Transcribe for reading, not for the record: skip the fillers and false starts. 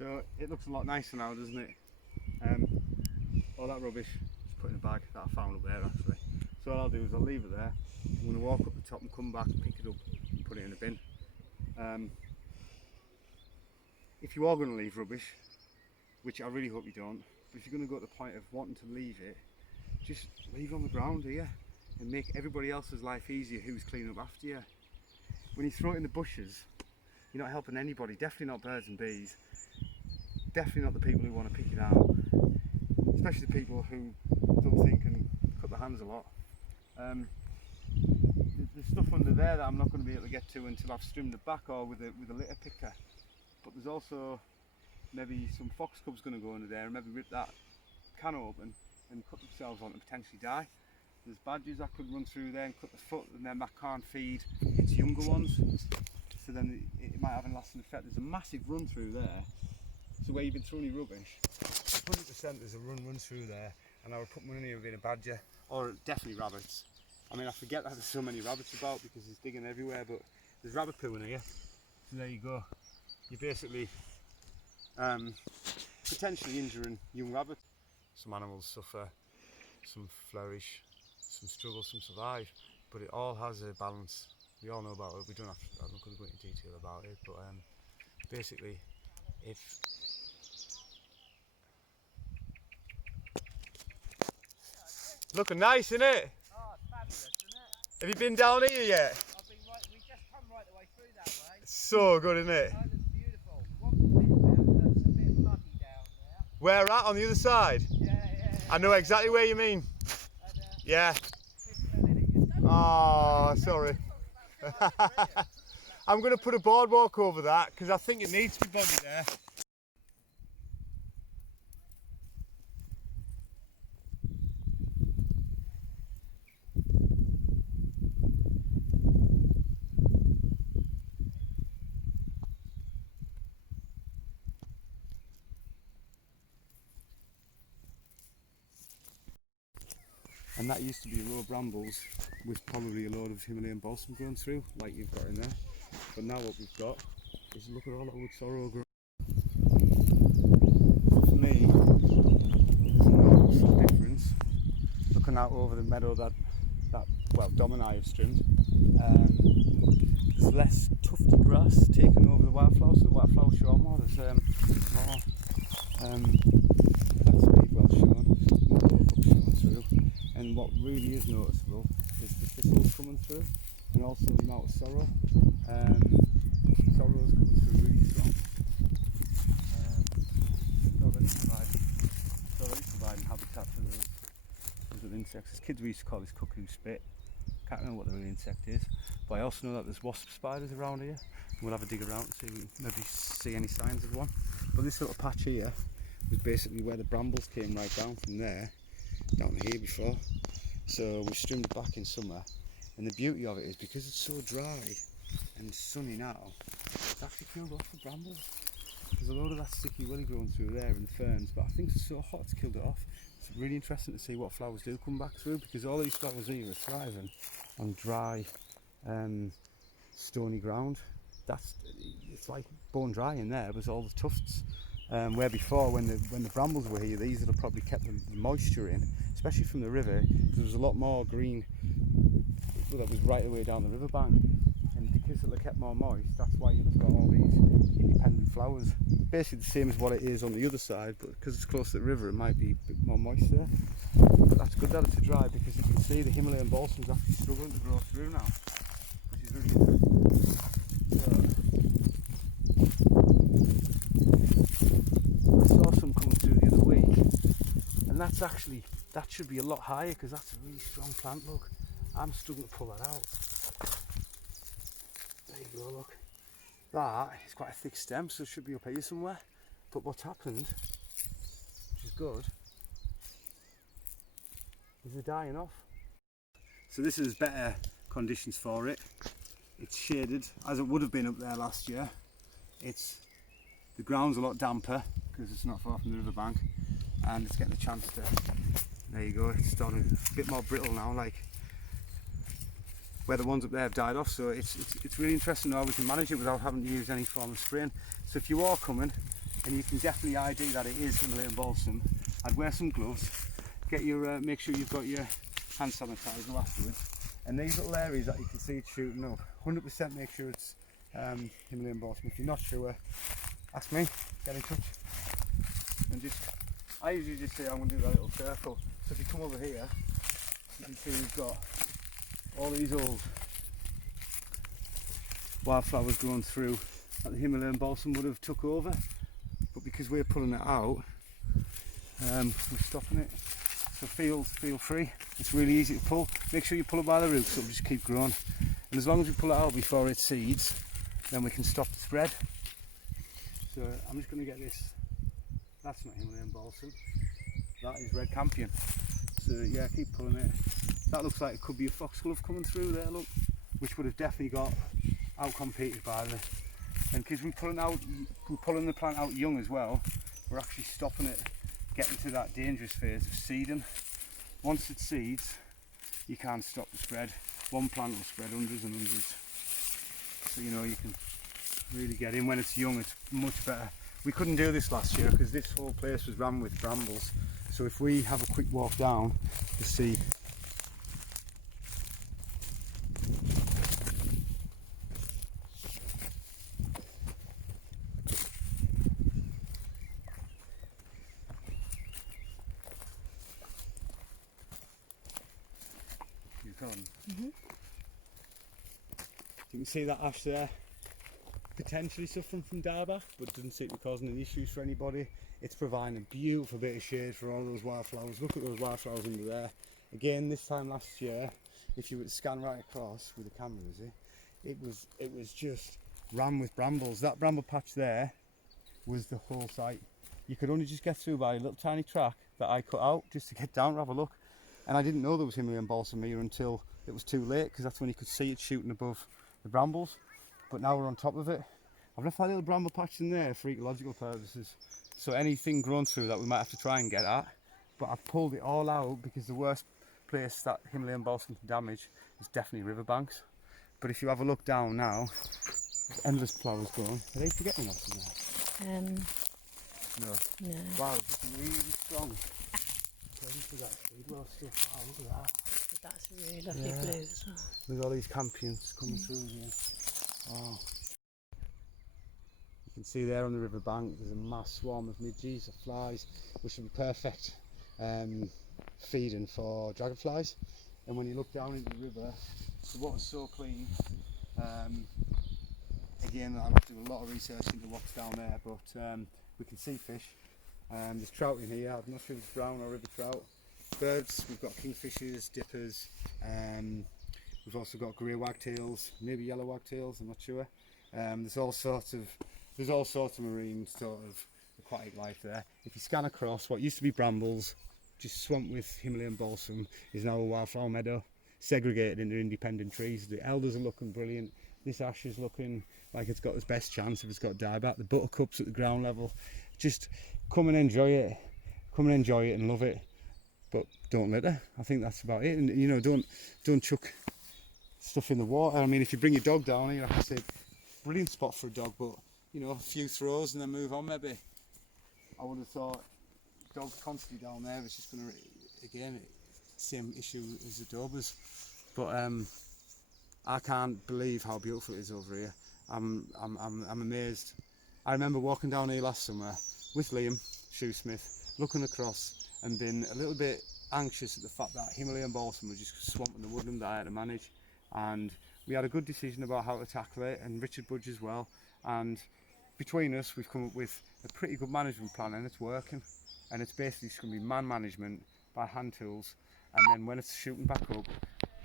So it looks a lot nicer now, doesn't it? All that rubbish is put in a bag that I found up there actually. So what I'll do is I'll leave it there. I'm going to walk up the top and come back, pick it up and put it in a bin. If you are going to leave rubbish, which I really hope you don't, but if you're going to go to the point of wanting to leave it, just leave it on the ground here and make everybody else's life easier who's cleaning up after you. When you throw it in the bushes, you're not helping anybody, definitely not birds and bees, definitely not the people who want to pick it out, especially the people who don't think and cut their hands a lot. There's stuff under there that I'm not going to be able to get to until I've trimmed it back or with a litter picker. But there's also maybe some fox cubs going to go under there and maybe rip that can open and cut themselves on and potentially die. There's badgers that could run through there and cut the foot, and then that can't feed its younger ones, so then it might have a lasting effect. There's a massive run through there, so where you've been throwing your rubbish, 100% there's a run through there, and I would put money on being a badger, or definitely rabbits. I mean, I forget that there's so many rabbits about because it's digging everywhere, but there's rabbit poo in here, so there you go. You're basically potentially injuring young rabbits. Some animals suffer, some flourish, some struggle, some survive, but it all has a balance. We all know about it. We don't have to, I'm not going to go into detail about it, but basically, if looking nice, isn't it? Oh, it's fabulous, isn't it? Have you been down here yet? I've been right. We just come right the way through that way. It's so good, isn't it? Oh, it looks beautiful. It's a bit muddy down there. Where at? On the other side? Yeah. I know exactly where you mean. And, Yeah. kids fell in it. Oh, sorry. I'm going to put a boardwalk over that because I think it needs to be buried there. And that used to be a row of brambles with probably a load of Himalayan balsam growing through, like you've got in there. But now what we've got is, look at all that wood sorrel growing. For me, there's a noticeable difference looking out over the meadow that Dom and I have trimmed. There's less tufty grass taking over the wildflowers, so the wildflowers show more. There's more. That's pretty well shown. Showing through. And what really is noticeable is the thistles coming through, and also the amount of sorrel. Sorrel is coming through really strong. It's already providing habitat for those little insects. As kids we used to call this cuckoo spit. Can't remember what the real insect is, but I also know that there's wasp spiders around here. And we'll have a dig around and see if we maybe see any signs of one. But this little patch here was basically where the brambles came right down from there down here before, so we trimmed it back in summer, and the beauty of it is because it's so dry and sunny now, it's actually killed off the brambles. There's a load of that sticky willy growing through there in the ferns, but I think it's so hot it's killed it off. It's really interesting to see what flowers do come back through, because all these flowers here are thriving on dry stony ground. It's like bone dry in there, but all the tufts. Where before, when the brambles were here, these would have probably kept the moisture in, especially from the river. There was a lot more green that was right away down the riverbank, and because it kept more moist, that's why you've got all these independent flowers. Basically the same as what it is on the other side, but because it's close to the river, it might be a bit more moist there. But that's good that it's dry, because you can see the Himalayan balsam's actually struggling to grow through now, which is really interesting. I saw some coming through the other week, and that should be a lot higher, because that's a really strong plant. Look, I'm struggling to pull that out. There you go, look. That is quite a thick stem, so it should be up here somewhere. But what's happened, which is good, is they're dying off. So this is better conditions for it. It's shaded, as it would have been up there last year. The ground's a lot damper because it's not far from the riverbank, and it's getting a chance to, there you go, it's starting a bit more brittle now, like where the ones up there have died off. So it's really interesting how we can manage it without having to use any form of spraying. So if you are coming, and you can definitely ID that it is Himalayan balsam. I'd wear some gloves, get your make sure you've got your hand sanitizer afterwards, and these little areas that you can see it shooting up, 100% make sure it's Himalayan balsam. If you're not sure, ask me, get in touch, and just, I usually just say I'm going to do that little circle. So if you come over here, you can see we've got all these old wildflowers growing through that the Himalayan balsam would have took over, but because we're pulling it out, we're stopping it. So feel free, it's really easy to pull. Make sure you pull it by the roots, so it'll just keep growing, and as long as we pull it out before it seeds, then we can stop the spread. So I'm just going to get this, that's not Himalayan balsam, that is red campion. So yeah, keep pulling it. That looks like it could be a foxglove coming through there, look, which would have definitely got out-competed by the, and because we're pulling the plant out young as well, we're actually stopping it getting to that dangerous phase of seeding. Once it seeds, you can't stop the spread. One plant will spread hundreds and hundreds. So you know, you can really get in. When it's young, it's much better. We couldn't do this last year because this whole place was rammed with brambles. So if we have a quick walk down to see, you can see that ash there, potentially suffering from dieback, but doesn't seem to be causing any issues for anybody. It's providing a beautiful bit of shade for all those wildflowers. Look at those wildflowers under there. Again, this time last year, if you were to scan right across with the camera, it was just rammed with brambles. That bramble patch there was the whole site. You could only just get through by a little tiny track that I cut out just to get down and have a look. And I didn't know there was Himalayan balsam here until it was too late, because that's when you could see it shooting above the brambles. But now we're on top of it. I've left that little bramble patch in there for ecological purposes. So anything grown through that we might have to try and get at. But I've pulled it all out because the worst place that Himalayan balsam can damage is definitely riverbanks. But if you have a look down now, there's endless flowers growing. Are they forgetting us in there? No. No. Wow, it's really strong. That well stuff. Wow, look at that. That's a really lovely blue as well. There's all these campions coming through here. Oh. You can see there on the river bank there's a mass swarm of midges, of flies, which would be perfect feeding for dragonflies. And when you look down into the river, the water's so clean. Again, I have to do a lot of research into what's down there, but we can see fish. There's trout in here. I'm not sure if it's brown or river trout. Birds, we've got kingfishers, dippers, we've also got grey wagtails, maybe yellow wagtails, I'm not sure. There's all sorts of marine sort of aquatic life there. If you scan across, what used to be brambles, just swamped with Himalayan balsam, is now a wildflower meadow, segregated into independent trees. The elders are looking brilliant. This ash is looking like it's got its best chance if it's got dieback. The buttercups at the ground level. Just come and enjoy it. Come and enjoy it and love it. But don't litter. I think that's about it. And you know, don't chuck stuff in the water. I mean, if you bring your dog down here, like I say, brilliant spot for a dog, but you know, a few throws and then move on maybe. I would have thought dogs constantly down there, it's just going to, again, same issue as the Dobers. But I can't believe how beautiful it is over here. I'm amazed. I remember walking down here last summer with Liam Shoesmith, looking across and being a little bit anxious at the fact that Himalayan balsam was just swamping the woodland that I had to manage, and we had a good decision about how to tackle it, and Richard Budge as well, and between us we've come up with a pretty good management plan, and it's working. And it's basically just going to be man management by hand tools, and then when it's shooting back up,